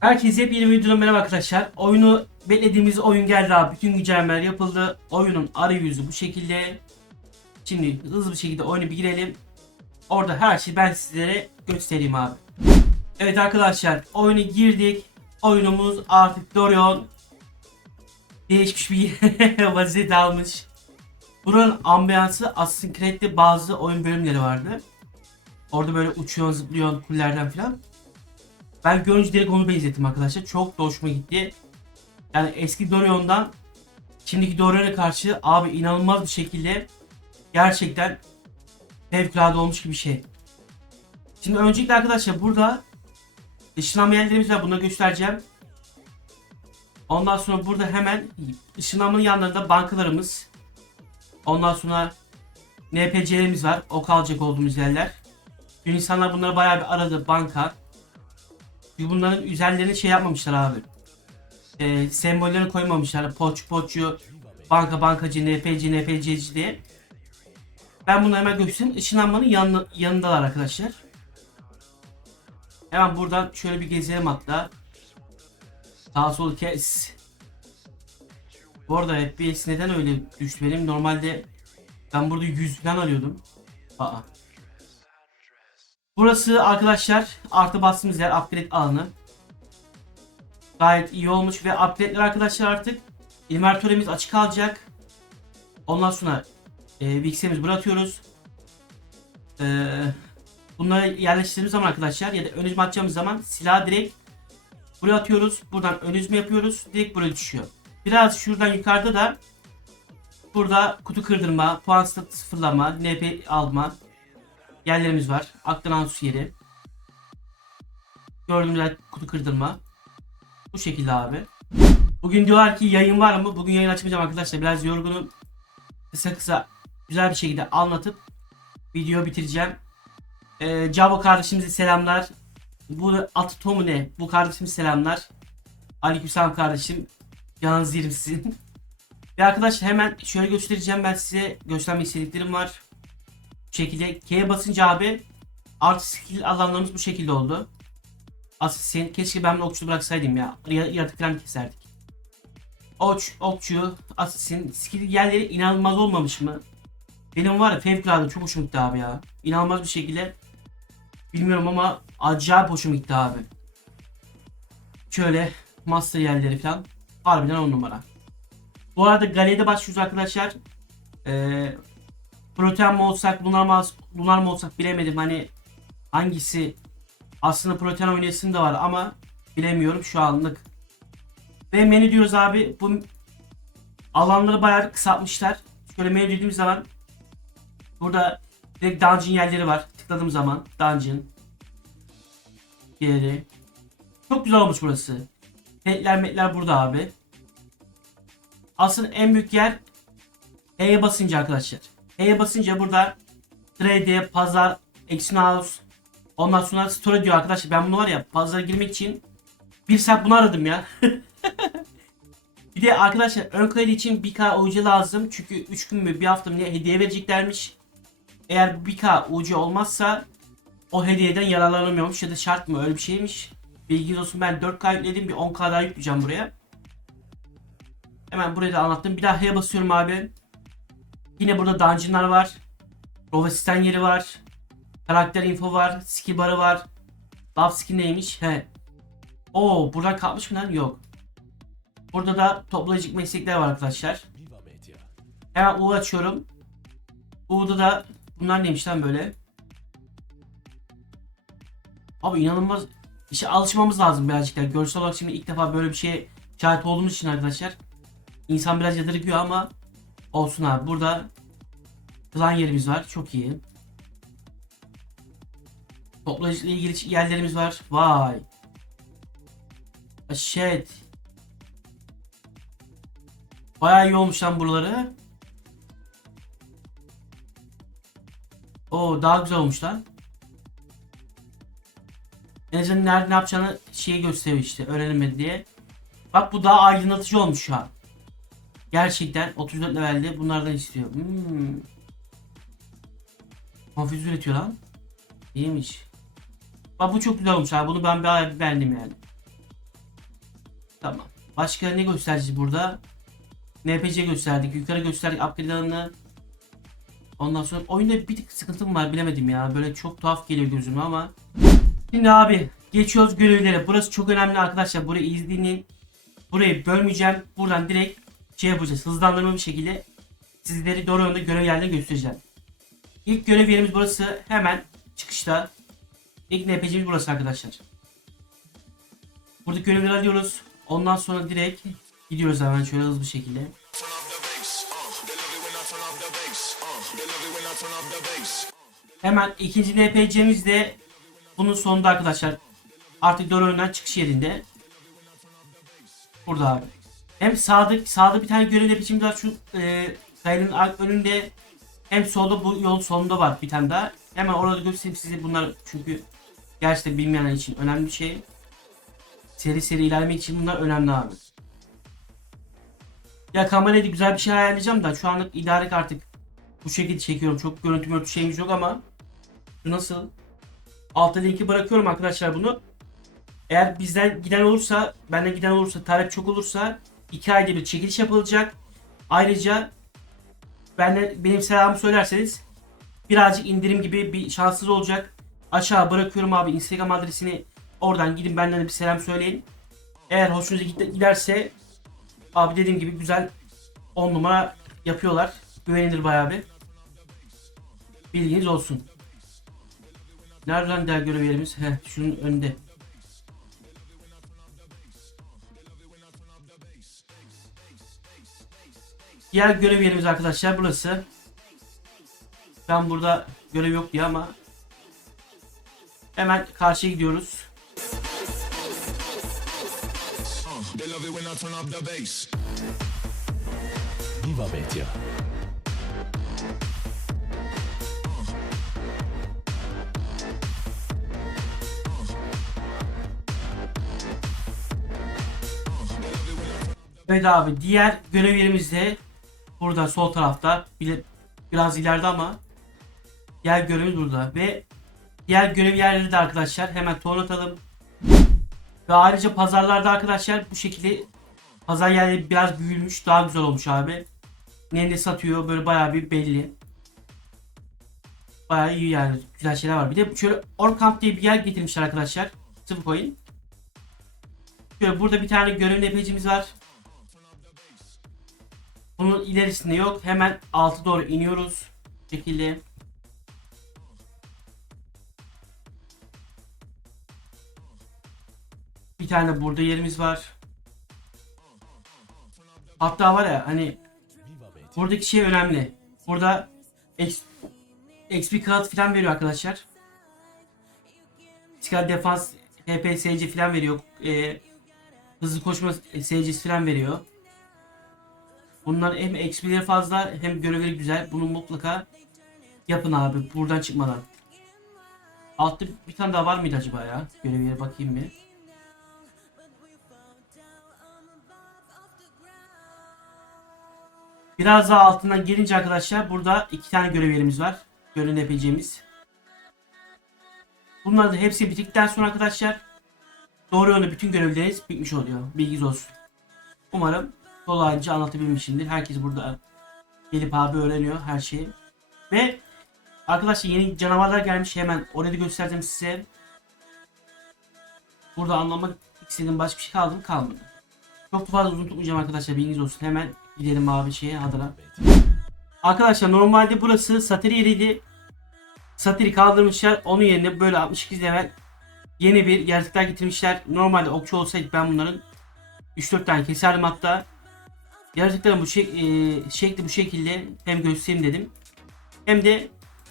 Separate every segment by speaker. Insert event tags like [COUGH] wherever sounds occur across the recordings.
Speaker 1: Herkese yepyeni bir videodan merhaba arkadaşlar. Oyunu beklediğimiz oyun geldi abi. Bütün güncellemeler yapıldı. Oyunun arayüzü bu şekilde. Şimdi hızlı bir şekilde oyunu bir girelim. Orada her şeyi ben sizlere göstereyim abi. Evet arkadaşlar oyunu girdik. Oyunumuz artık Dorion değişmiş bir [LAUGHS] vaziyet almış. Buranın ambiyansı Assassin's Creed'de bazı oyun bölümleri vardı. Orada böyle uçuyorsun, zıplıyorsun kullerden falan. Ben görünce direkt onu benzettim arkadaşlar. Çok da hoşuma gitti. Yani eski Dorion'dan şimdiki Dorion'a karşı abi inanılmaz bir şekilde gerçekten fevkalade olmuş gibi bir şey. Şimdi öncelikle arkadaşlar burada ışınlanma yerlerimiz var. Bunu göstereceğim. Ondan sonra burada hemen ışınlanmanın yanlarında bankalarımız. Ondan sonra NPC'lerimiz var. O kalacak olduğumuz yerler. Dün insanlar bunları bayağı bir aradı. Banka. Bunların üzerlerine şey yapmamışlar abi. Ee, sembollerini koymamışlar. Poç, poçu, banka, bankacı, NPC, NPC'ci diye. Ben bunu hemen göstereyim. Işınlanmanın yanı, yanındalar arkadaşlar. Hemen buradan şöyle bir gezelim hatta. Sağ sol kes. Bu arada FPS neden öyle düştü benim? Normalde ben burada 100 falan alıyordum. Aa. Burası arkadaşlar artı bastığımız yer upgrade alanı. Gayet iyi olmuş ve upgrade'ler arkadaşlar artık inventörümüz açık kalacak. Ondan sonra e, bilgisayarımızı bırakıyoruz. E, bunları yerleştirdiğimiz zaman arkadaşlar ya da ön üzme atacağımız zaman silahı direkt buraya atıyoruz. Buradan ön üzme yapıyoruz. Direkt buraya düşüyor. Biraz şuradan yukarıda da burada kutu kırdırma, puan sıfırlama, NP alma, yerlerimiz var. Aktaran su yeri. Gördüğünüz yer kutu kırdırma. Bu şekilde abi. Bugün diyorlar ki yayın var mı? Bugün yayın açmayacağım arkadaşlar. Biraz yorgunum. Kısa kısa güzel bir şekilde anlatıp video bitireceğim. Ee, Cavo kardeşimize selamlar. Bu atı Tomu ne? Bu kardeşimize selamlar. Aleykümselam kardeşim. Canınızı yerim sizin. [LAUGHS] Ve arkadaşlar hemen şöyle göstereceğim ben size göstermek istediklerim var. Bu şekilde K'ye basınca abi artı skill alanlarımız bu şekilde oldu. Assassin keşke ben okçu bıraksaydım ya. ya yaratık keserdik. Oç, okçu, assassin skill yerleri inanılmaz olmamış mı? Benim var ya fevkalade çok hoşuma gitti abi ya. İnanılmaz bir şekilde bilmiyorum ama acayip hoşuma gitti abi. Şöyle master yerleri falan harbiden on numara. Bu arada galeride başlıyoruz arkadaşlar. Ee, Protean mı olsak, lunar mı, lunar mı olsak bilemedim. Hani hangisi aslında protean oynayasım da var ama bilemiyorum şu anlık. Ve menü diyoruz abi. Bu alanları bayağı kısaltmışlar. Şöyle menü dediğimiz zaman burada direkt dungeon yerleri var. Tıkladığım zaman dungeon yeri. Çok güzel olmuş burası. Petler metler burada abi. Aslında en büyük yer E'ye basınca arkadaşlar. E'ye basınca burada trade, pazar, action house, ondan sonra store diyor arkadaşlar. Ben bunu var ya pazara girmek için bir saat bunu aradım ya. [LAUGHS] bir de arkadaşlar ön kredi için 1K UC lazım. Çünkü 3 gün mü bir hafta mı hediye vereceklermiş. Eğer 1K UC olmazsa o hediyeden yararlanamıyormuş ya da şart mı öyle bir şeymiş. Bilginiz olsun ben 4K yükledim bir 10K daha yükleyeceğim buraya. Hemen burayı da anlattım. Bir daha H'ye basıyorum abi. Yine burada dungeonlar var. Rovasisten yeri var. Karakter info var. Skill barı var. Buff skill neymiş? He. Oo buradan kalkmış mı lan? Yok. Burada da toplayıcı meslekler var arkadaşlar. Hemen U açıyorum. U'da da bunlar neymiş lan böyle? Abi inanılmaz işe alışmamız lazım birazcık daha. Görsel olarak şimdi ilk defa böyle bir şeye şahit olduğumuz için arkadaşlar. İnsan biraz yadırgıyor ama olsun abi. Burada klan yerimiz var. Çok iyi. Toplayıcıyla ilgili yerlerimiz var. Vay. Shit. Bayağı iyi olmuş lan buraları. Oo daha güzel olmuş lan. En azından nerede ne yapacağını şeyi gösteriyor işte öğrenilmedi diye. Bak bu daha aydınlatıcı olmuş şu an. Gerçekten 34 levelde bunlardan istiyor. Hmm. Konfüz üretiyor lan. İyiymiş. Bak bu çok güzel olmuş abi. Bunu ben bayağı beğendim yani. Tamam. Başka ne göstereceğiz burada? NPC gösterdik. Yukarı gösterdik upgrade alanını. Ondan sonra oyunda bir tık sıkıntım var bilemedim ya. Böyle çok tuhaf geliyor gözüme ama. Şimdi abi geçiyoruz görevlere. Burası çok önemli arkadaşlar. Burayı izleyin. Burayı bölmeyeceğim. Buradan direkt şey yapacağız. Hızlandırma bir şekilde sizleri doğru yönde görev yerlerini göstereceğim. İlk görev yerimiz burası. Hemen çıkışta. İlk NPC'miz burası arkadaşlar. Burada görevleri alıyoruz. Ondan sonra direkt gidiyoruz hemen şöyle hızlı bir şekilde. Hemen ikinci NPC'miz de bunun sonunda arkadaşlar. Artık doğru önden çıkış yerinde. Burada abi. Hem sağda, sağda bir tane görev NPC'miz var şu e, kayanın önünde. Hem solda bu yol sonunda var bir tane daha. Hemen orada göstereyim size bunlar çünkü gerçekten bilmeyenler için önemli bir şey. Seri seri ilerlemek için bunlar önemli abi. Ya kamerayla güzel bir şey ayarlayacağım da şu anlık idare artık bu şekilde çekiyorum. Çok görüntü mörtü şeyimiz yok ama şu nasıl? Altta linki bırakıyorum arkadaşlar bunu. Eğer bizden giden olursa, benden giden olursa, talep çok olursa 2 ayda bir çekiliş yapılacak. Ayrıca benden, benim selamımı söylerseniz birazcık indirim gibi bir şanssız olacak. Aşağı bırakıyorum abi Instagram adresini. Oradan gidin benden de bir selam söyleyin. Eğer hoşunuza gid- giderse abi dediğim gibi güzel 10 numara yapıyorlar. Güvenilir bayağı bir. Bilginiz olsun. Nereden diğer görev yerimiz? Heh, şunun önünde. Diğer görev yerimiz arkadaşlar burası. Ben burada görev yok diye ama hemen karşıya gidiyoruz.
Speaker 2: Viva Betia.
Speaker 1: Evet abi diğer görev yerimiz de burada sol tarafta bile biraz ileride ama diğer görevimiz burada ve diğer görev yerleri de arkadaşlar hemen ton. Ve ayrıca pazarlarda arkadaşlar bu şekilde pazar yerleri biraz büyümüş daha güzel olmuş abi. Ne ne satıyor böyle bayağı bir belli. Bayağı iyi yani güzel şeyler var. Bir de şöyle Orkamp diye bir yer getirmişler arkadaşlar. Sıfır coin. Şöyle burada bir tane görev nepecimiz var. Bunun ilerisinde yok. Hemen altı doğru iniyoruz. Bu şekilde. Bir tane burada yerimiz var. Hatta var ya hani buradaki şey önemli. Burada XP kağıt falan veriyor arkadaşlar. Physical defans, HP, SC falan veriyor. Ee, hızlı koşma SC'si falan veriyor. Bunlar hem XP'leri fazla hem görevleri güzel. Bunu mutlaka yapın abi buradan çıkmadan. Altta bir tane daha var mıydı acaba ya? Görev yere bakayım bir. Biraz daha altından gelince arkadaşlar burada iki tane görev yerimiz var. Görünebileceğimiz. Bunların da hepsi bittikten sonra arkadaşlar doğru yönde bütün görevleriniz bitmiş oluyor. Bilginiz olsun. Umarım kolayca anlatabilmişimdir. Herkes burada gelip abi öğreniyor her şeyi. Ve arkadaşlar yeni canavarlar gelmiş hemen orayı da göstereceğim size. Burada anlamak istediğim başka bir şey kaldı mı kalmadı. Çok fazla uzun tutmayacağım arkadaşlar bilginiz olsun. Hemen gidelim abi şeye Adana. Arkadaşlar normalde burası satiri yeriydi. Satiri kaldırmışlar. Onun yerine böyle 62 level yeni bir yaratıklar getirmişler. Normalde okçu olsaydı ben bunların 3-4 tane keserdim hatta. Yaratıkların bu şek e, şekli bu şekilde hem göstereyim dedim. Hem de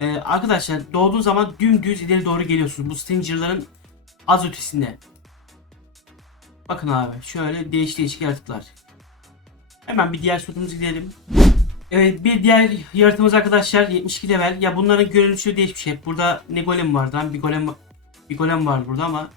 Speaker 1: e, arkadaşlar doğduğun zaman dümdüz ileri doğru geliyorsunuz. Bu Stinger'ların az ötesinde. Bakın abi şöyle değişik değişik yaratıklar. Hemen bir diğer slotumuza gidelim. Evet bir diğer yaratığımız arkadaşlar 72 level. Ya bunların görünüşü değişmiş hep. Burada ne golem vardı lan bir golem bir golem var burada ama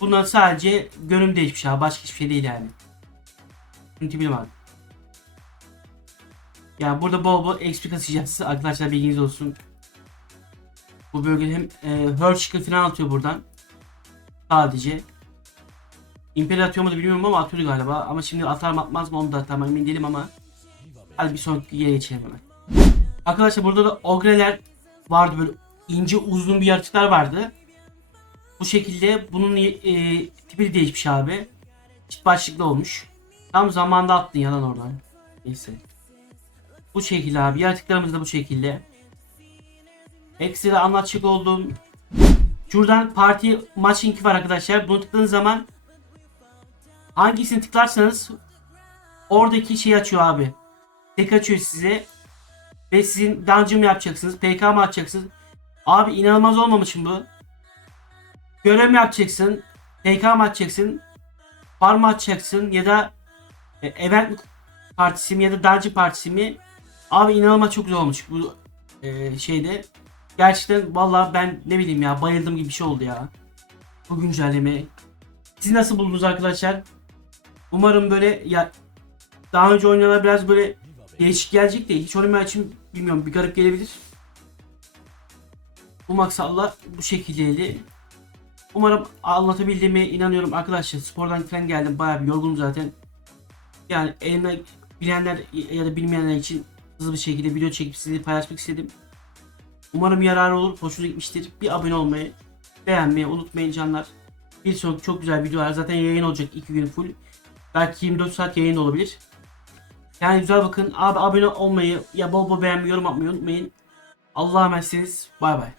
Speaker 1: bunlar sadece görünüm değişmiş abi başka hiçbir şey değil yani. Tipini var. Ya burada bol bol XP kasacağız [LAUGHS] arkadaşlar bilginiz olsun. Bu bölge hem e, Hershkel falan atıyor buradan. Sadece İmperi atıyor mu da bilmiyorum ama atıyordu galiba. Ama şimdi atar mı atmaz mı onu da tam emin değilim ama. Hadi bir sonraki yere geçelim hemen. Arkadaşlar burada da ogreler vardı böyle ince uzun bir yaratıklar vardı. Bu şekilde bunun e, tipi de değişmiş abi. Çift başlıklı olmuş. Tam zamanda attın yalan oradan. Neyse. Bu şekilde abi. Yaratıklarımız da bu şekilde. Ekstra anlatacak olduğum Şuradan parti maç linki var arkadaşlar. Bunu tıkladığınız zaman hangisini tıklarsanız oradaki şeyi açıyor abi. Tek açıyor size. Ve sizin dungeon yapacaksınız? PK mı atacaksınız? Abi inanılmaz olmamış mı bu? Görev mi yapacaksın? PK mı atacaksın? Farm atacaksın? Ya da event partisi mi ya da dungeon partisi mi? Abi inanılmaz çok güzel olmuş bu e, şeyde. Gerçekten vallahi ben ne bileyim ya bayıldım gibi bir şey oldu ya. Bu güncelleme. Siz nasıl buldunuz arkadaşlar? Umarım böyle ya daha önce oynayanlar biraz böyle değişik gelecek de hiç oynamayan için bilmiyorum bir garip gelebilir. Bu maksatla bu şekildeydi. Umarım anlatabildiğime inanıyorum arkadaşlar. Spordan falan geldim. Bayağı bir yorgunum zaten. Yani elimden bilenler ya da bilmeyenler için hızlı bir şekilde video çekip sizinle paylaşmak istedim. Umarım yararı olur, hoşunuza gitmiştir. Bir abone olmayı, beğenmeyi unutmayın canlar. Bir sonraki çok güzel videolar zaten yayın olacak 2 gün full. Belki 24 saat yayın olabilir. Yani güzel bakın. Abi abone olmayı, ya bol bol beğenmeyi, yorum atmayı unutmayın. Allah'a emanetsiniz. Bay bay.